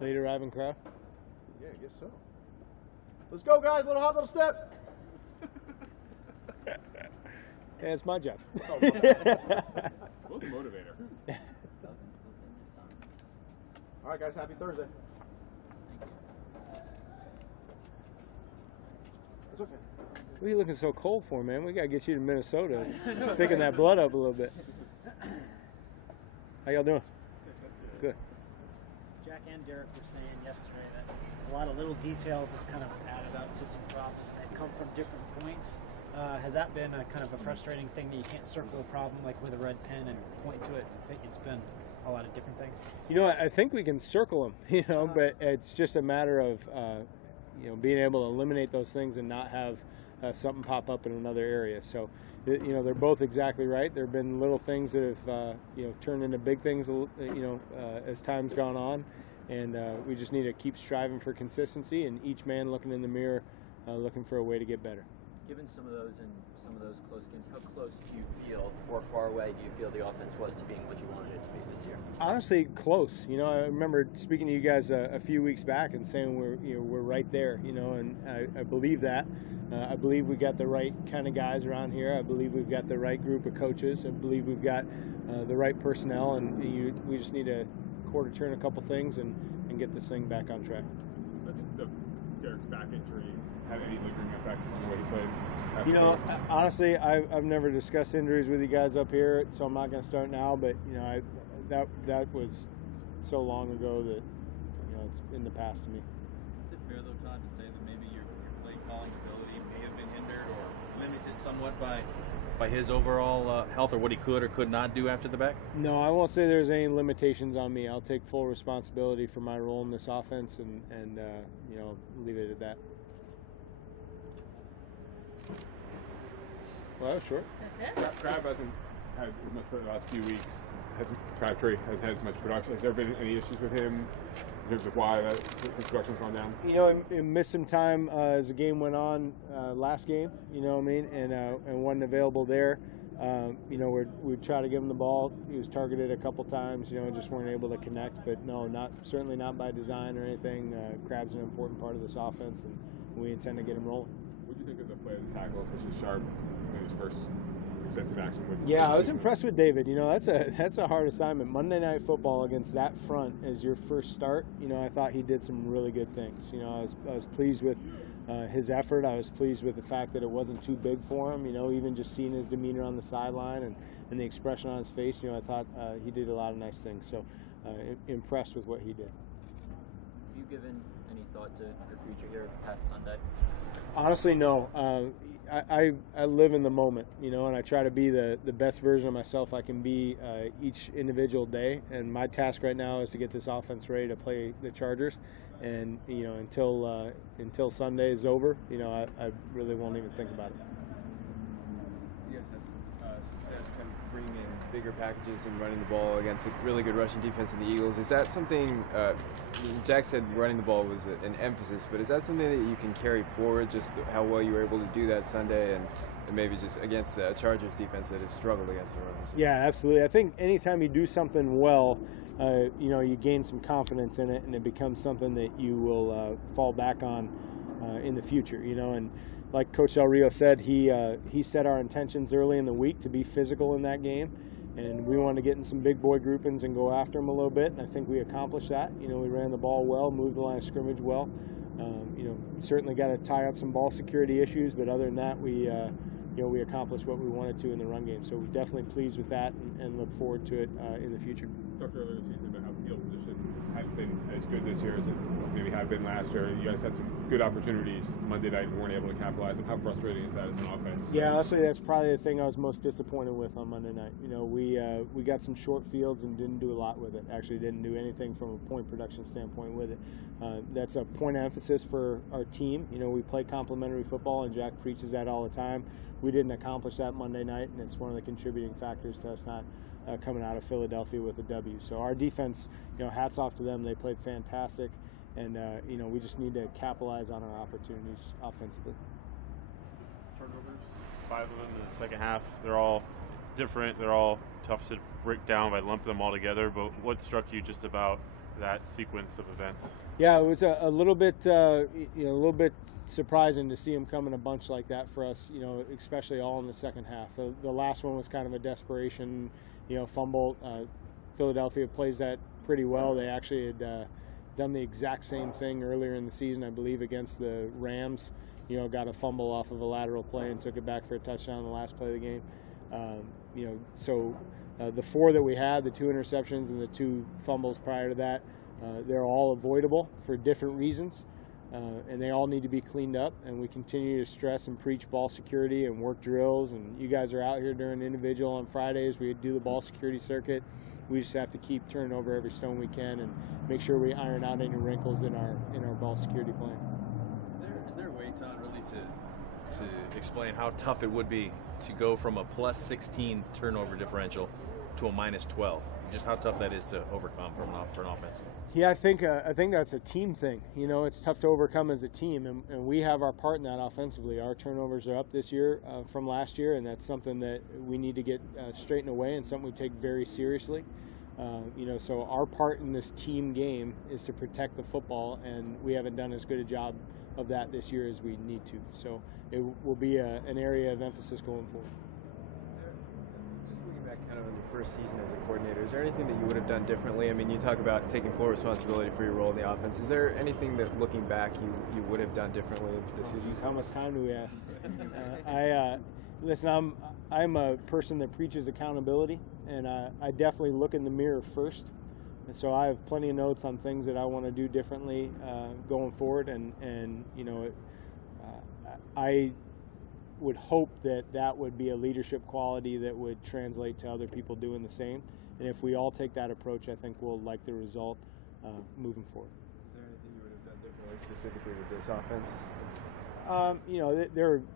Late arriving crowd? Yeah, I guess so. Let's go, guys. Little hot little step. Yeah, it's my job. What's the motivator? All right, guys. Happy Thursday. It's okay. What are you looking so cold for, man? We got to get you to Minnesota. Thicken that blood up a little bit. How y'all doing? Good. Jack and Derek were saying yesterday that a lot of little details have kind of added up to some drops that come from different points. Has that been a kind of a frustrating thing that you can't circle a problem like with a red pen and point to it? I think it's been a lot of different things. You know, I think we can circle them, but it's just a matter of, being able to eliminate those things and not have something pop up in another area. So, they're both exactly right. There have been little things that have, turned into big things, as time's gone on. And we just need to keep striving for consistency and each man looking in the mirror, looking for a way to get better. Given some of those and some of those close games, how close do you feel, or far away do you feel the offense was to being what you wanted it to be this year? Honestly, close. I remember speaking to you guys a few weeks back and saying we're right there. And I believe that. I believe we got the right kind of guys around here. I believe we've got the right group of coaches. I believe we've got the right personnel, and we just need to quarter turn a couple things and get this thing back on track. I think Derek's back injury had any lingering effects on the way he played? Honestly, I've never discussed injuries with you guys up here, so I'm not going to start now. But that was so long ago that it's in the past to me. Is it fair though, Todd, to say that maybe your play calling ability may have been hindered or limited somewhat by his overall health, or what he could or could not do after the back? No, I won't say there's any limitations on me. I'll take full responsibility for my role in this offense and leave it at that. Well, that was short. That's it? Crab hasn't had as much for the last few weeks. Crabtree has had as much production. Has there been any issues with him in terms of why his production's gone down? He missed some time as the game went on last game, and wasn't available there. We tried to give him the ball. He was targeted a couple times, just weren't able to connect. But no, certainly not by design or anything. Crab's an important part of this offense, and we intend to get him rolling. What do you think of the play of the tackle, especially Sharp in his first extensive action? Yeah, I was impressed with David. That's a hard assignment. Monday Night Football against that front as your first start. I thought he did some really good things. I was pleased with his effort. I was pleased with the fact that it wasn't too big for him. Even just seeing his demeanor on the sideline and the expression on his face. I thought he did a lot of nice things. So impressed with what he did. Have you given any thought to your future here past Sunday? Honestly, no. I live in the moment, and I try to be the best version of myself I can be each individual day. And my task right now is to get this offense ready to play the Chargers. And until Sunday is over, I really won't even think about it. You guys had some success kind of bringing in bigger packages and running the ball against a really good rushing defense in the Eagles. Is that something, Jack said running the ball was an emphasis, but is that something that you can carry forward, just how well you were able to do that Sunday and maybe just against a Chargers defense that has struggled against the run? Yeah, absolutely. I think anytime you do something well, you gain some confidence in it, and it becomes something that you will fall back on in the future, and like Coach Del Rio said, he set our intentions early in the week to be physical in that game, and we wanted to get in some big boy groupings and go after them a little bit, and I think we accomplished that. We ran the ball well, moved the line of scrimmage well. Certainly got to tie up some ball security issues, but other than that, we accomplished what we wanted to in the run game. So we're definitely pleased with that and look forward to it in the future. Talked earlier this season about how field position hasn't been as good this year as it maybe had been last year. You guys had some good opportunities Monday night and weren't able to capitalize on. How frustrating is that as an offense? Yeah, honestly, that's probably the thing I was most disappointed with on Monday night. We got some short fields and didn't do a lot with it. Actually didn't do anything from a point production standpoint with it. That's a point of emphasis for our team. We play complementary football, and Jack preaches that all the time. We didn't accomplish that Monday night, and it's one of the contributing factors to us not coming out of Philadelphia with a W. So our defense, hats off to them. They played fantastic, and we just need to capitalize on our opportunities offensively. Turnovers, 5 of them in the second half. They're all different. They're all tough to break down by lumping them all together. But what struck you just about that sequence of events? Yeah, it was a little bit, a little bit surprising to see him come in a bunch like that for us. Especially all in the second half. The last one was kind of a desperation, fumble. Philadelphia plays that pretty well. They actually had done the exact same thing earlier in the season, I believe, against the Rams. Got a fumble off of a lateral play and took it back for a touchdown in the last play of the game. So the 4 that we had, the 2 interceptions and the 2 fumbles prior to that, they're all avoidable for different reasons, and they all need to be cleaned up. And we continue to stress and preach ball security and work drills. And you guys are out here during individual on Fridays. We do the ball security circuit. We just have to keep turning over every stone we can and make sure we iron out any wrinkles in our ball security plan. Is there a way, Todd, really to explain how tough it would be to go from a plus 16 turnover differential to a minus 12? Just how tough that is to overcome for an offense. Yeah, I think that's a team thing. It's tough to overcome as a team, and we have our part in that offensively. Our turnovers are up this year from last year, and that's something that we need to get straightened away and something we take very seriously. So our part in this team game is to protect the football, and we haven't done as good a job of that this year as we need to. So it will be an area of emphasis going forward. Just looking back kind of in the first season as a coordinator, is there anything that you would have done differently? I mean, you talk about taking full responsibility for your role in the offense. Is there anything that, looking back, you would have done differently this season? How much time do we have? Listen, I'm a person that preaches accountability, and I definitely look in the mirror first. And so I have plenty of notes on things that I want to do differently going forward, and I would hope that would be a leadership quality that would translate to other people doing the same. And if we all take that approach, I think we'll like the result moving forward. Is there anything you would have done differently specifically with this offense?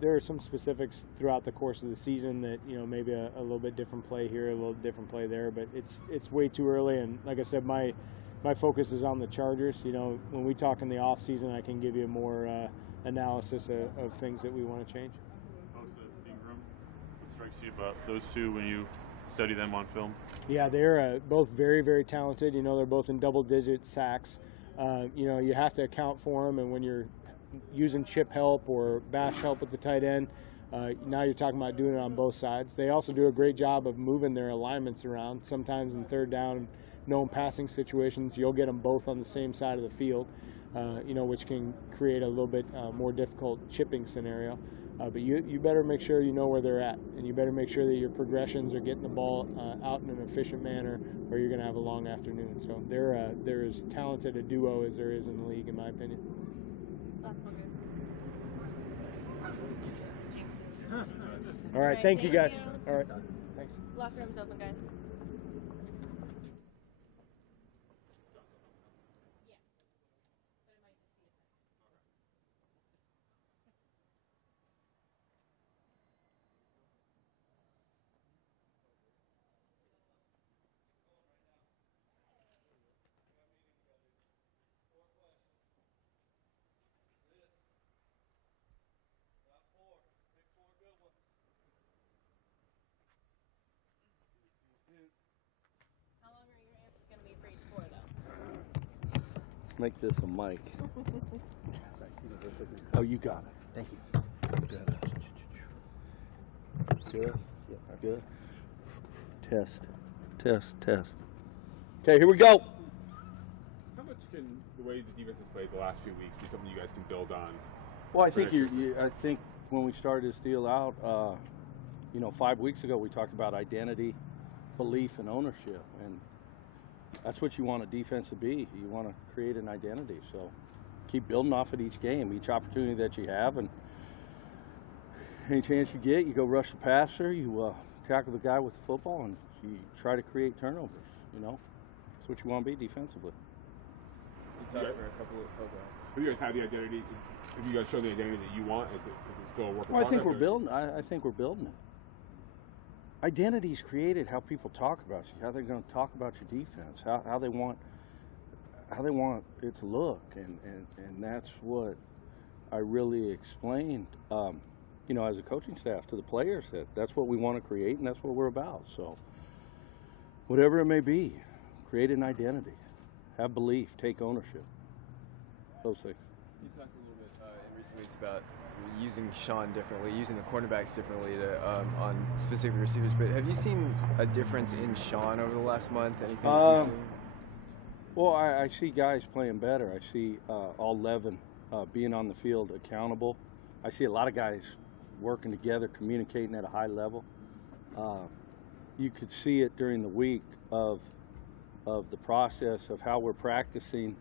There are some specifics throughout the course of the season that maybe a little bit different play here, a little different play there, but it's way too early. And like I said, my focus is on the Chargers. When we talk in the off season, I can give you more analysis of things that we want to change. Ingram, what strikes you about those two when you study them on film? Yeah, they're both very, very talented. They're both in double-digit sacks. You have to account for them, and when you're using chip help or bash help with the tight end, now you're talking about doing it on both sides. They also do a great job of moving their alignments around. Sometimes in third down, known passing situations, you'll get them both on the same side of the field, which can create a little bit more difficult chipping scenario. But you better make sure you know where they're at, and you better make sure that your progressions are getting the ball out in an efficient manner, or you're going to have a long afternoon. So they're as talented a duo as there is in the league, in my opinion. All right, thank you guys. All right, thanks. Locker room's open, guys. How long are your answers going to be for each four, though? Let's make this a mic. Oh, you got it. Thank you. Good. Yep, good. Test. Okay, here we go. How much can the way the defense has played the last few weeks be something you guys can build on? Well, I think I think when we started to steal out, 5 weeks ago we talked about identity, belief, and ownership, and that's what you want a defense to be. You want to create an identity. So keep building off at each game, each opportunity that you have, and any chance you get, you go rush the passer, you tackle the guy with the football, and you try to create turnovers. That's what you want to be defensively. You talked for a couple of Have you guys had the identity? Have you guys shown the identity that you want? Is it still a work in Well, I think progress, we're building. I think we're building it. Identity's created how people talk about you, how they're going to talk about your defense, how they want it to look, and that's what I really explained, as a coaching staff to the players, that's what we want to create, and that's what we're about. So whatever it may be, create an identity, have belief, take ownership. Those things. You talked a little bit in recent weeks about using Sean differently, using the cornerbacks differently on specific receivers. But have you seen a difference in Sean over the last month? Anything that you've seen? Well, I see guys playing better. I see all 11 being on the field accountable. I see a lot of guys working together, communicating at a high level. You could see it during the week of the process of how we're practicing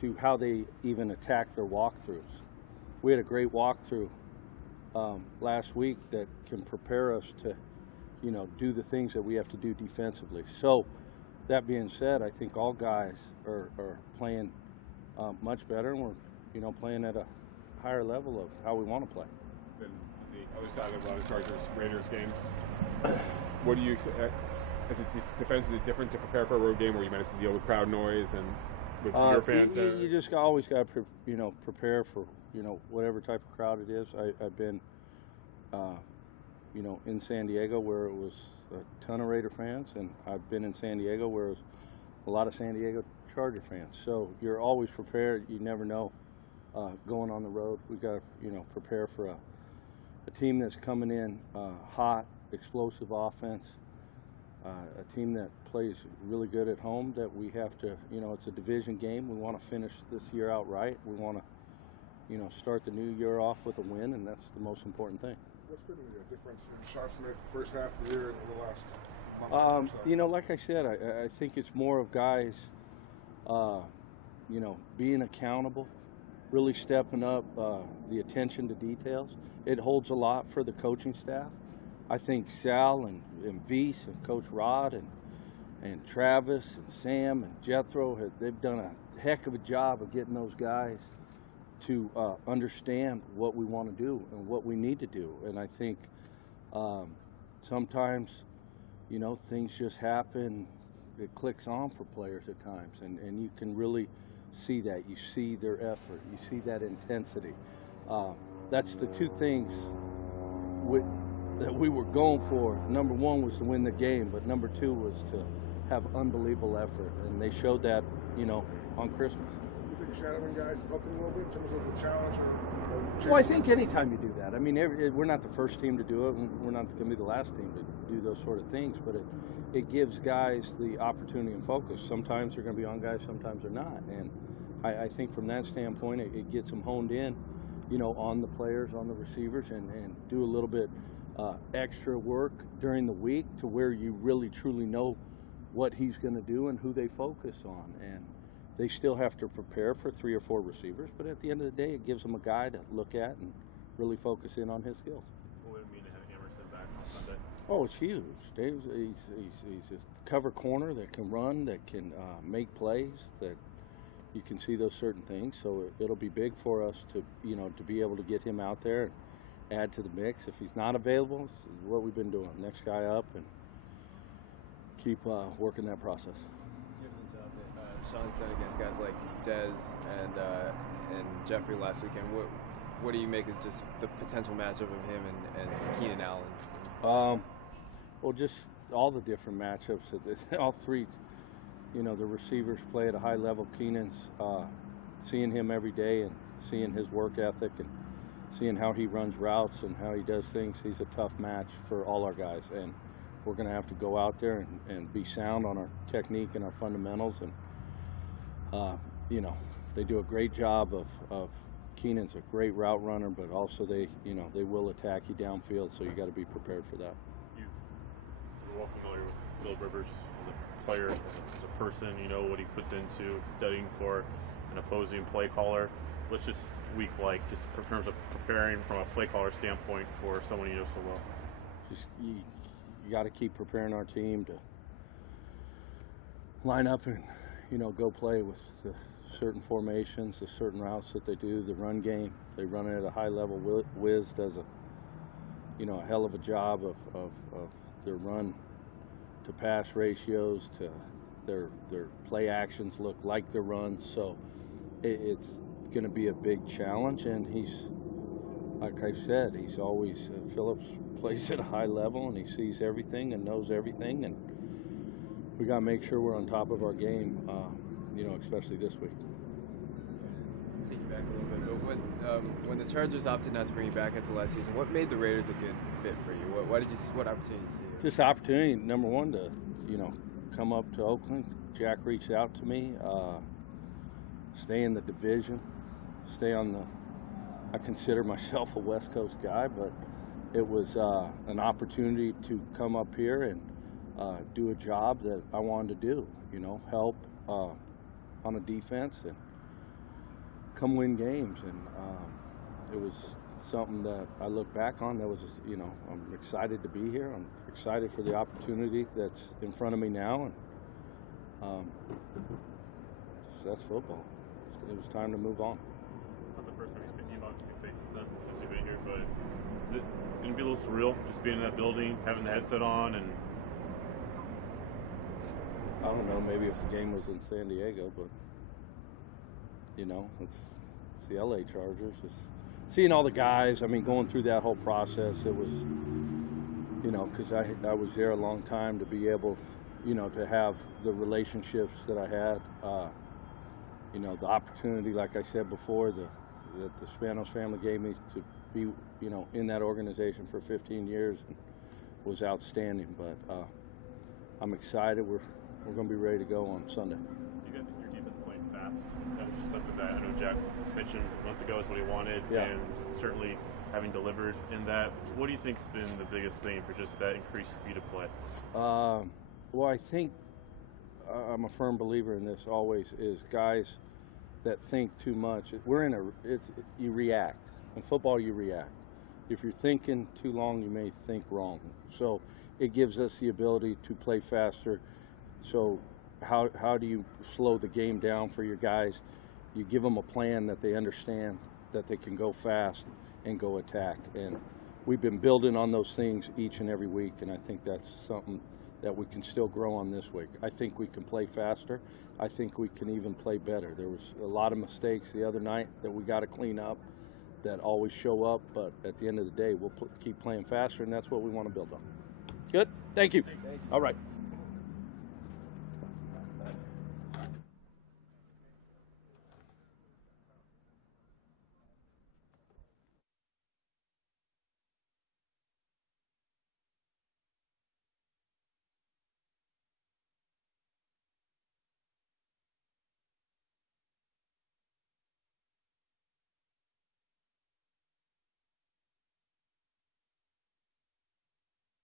to how they even attack their walkthroughs. We had a great walkthrough last week that can prepare us to, do the things that we have to do defensively. So, that being said, I think all guys are playing much better, and we're, playing at a higher level of how we want to play. Then the other side of a lot of Chargers-Raiders games, what do you expect? Is it defensively different to prepare for a road game where you might have to deal with crowd noise and with your fans? You just always got to, prepare for, whatever type of crowd it is. I've been, in San Diego where it was a ton of Raider fans, and I've been in San Diego where it was a lot of San Diego Charger fans. So you're always prepared. You never know going on the road. We've got to, prepare for a team that's coming in hot, explosive offense. A team that plays really good at home, that we have to, it's a division game. We want to finish this year out right. We want to, start the new year off with a win, and that's the most important thing. What's been the difference in Sean Smith first half of the year and the last month? Like I said, I think it's more of guys, being accountable, really stepping up the attention to details. It holds a lot for the coaching staff. I think Sal and Vise and Coach Rod and Travis and Sam and Jethro, they've done a heck of a job of getting those guys to understand what we want to do and what we need to do. And I think sometimes, things just happen. It clicks on for players at times, and you can really see that. You see their effort. You see that intensity. That's the two things that we were going for. Number one was to win the game, but number two was to have unbelievable effort, and they showed that, on Christmas. You think shadowing guys helped them a little bit in terms of the challenge? Well, I think anytime you do that, I mean, we're not the first team to do it, and we're not going to be the last team to do those sort of things, but it gives guys the opportunity and focus. Sometimes they're going to be on guys, sometimes they're not, and I think from that standpoint, it gets them honed in, on the players, on the receivers, and do a little bit extra work during the week to where you really truly know what he's going to do and who they focus on. And they still have to prepare for 3 or 4 receivers, but at the end of the day, it gives them a guy to look at and really focus in on his skills. What would it mean to have Emerson back on Sunday? Oh, it's huge. He's a cover corner that can run, that can make plays, that you can see those certain things. So it'll be big for us to, to be able to get him out there and add to the mix. If he's not available, this is what we've been doing. Next guy up and keep working that process. Given the job that Sean's done against guys like Dez and Jeffrey last weekend, what do you make of just the potential matchup of him and Keenan Allen? Well, just all the different matchups. All three, the receivers play at a high level. Keenan's seeing him every day and seeing his work ethic and seeing how he runs routes and how he does things. He's a tough match for all our guys, and we're going to have to go out there and be sound on our technique and our fundamentals. And they do a great job of Keenan's a great route runner, but also they will attack you downfield, so you got to be prepared for that. You're well familiar with Philip Rivers as a player, as a person. You know what he puts into studying for an opposing play caller. What's this week like, just in terms of preparing from a play caller standpoint for someone you know so well? Just you got to keep preparing our team to line up and go play with the certain formations, the certain routes that they do, the run game. They run it at a high level. Wiz does a hell of a job of their run to pass ratios, to their play actions look like their runs. So it's going to be a big challenge, and he's, like I said, he's always Phillips plays at a high level, and he sees everything and knows everything, and we got to make sure we're on top of our game, especially this week. Take you back a little bit, but when the Chargers opted not to bring you back into last season, what made the Raiders a good fit for you? What opportunity did you see? Just opportunity, number one, to come up to Oakland. Jack reached out to me, stay in the division, stay on the. I consider myself a West Coast guy, but it was an opportunity to come up here and do a job that I wanted to do. Help on a defense and come win games, and it was something that I look back on. That was, I'm excited to be here. I'm excited for the opportunity that's in front of me now, and that's football. It was time to move on. It's not the first time you're thinking about since you've been here, but is it going to be a little surreal just being in that building, having the headset on, and I don't know, maybe if the game was in San Diego, but it's the LA Chargers. Just seeing all the guys, going through that whole process, it was, because I was there a long time, to be able, to have the relationships that I had, the opportunity, like I said before, that the Spanos family gave me to be, in that organization for 15 years was outstanding. But I'm excited. We're going to be ready to go on Sunday. You got your defense playing fast. That was just something that I know Jack mentioned a month ago is what he wanted, and certainly having delivered in that. What do you think's been the biggest thing for just that increased speed of play? Well, I think I'm a firm believer in this always, is guys that think too much. You react. In football, you react. If you're thinking too long, you may think wrong. So it gives us the ability to play faster. So how do you slow the game down for your guys? You give them a plan that they understand, that they can go fast and go attack. And we've been building on those things each and every week, and I think that's something that we can still grow on this week. I think we can play faster. I think we can even play better. There was a lot of mistakes the other night that we got to clean up, that always show up, but at the end of the day, we'll keep playing faster, and that's what we want to build on. Good? Thank you. All right.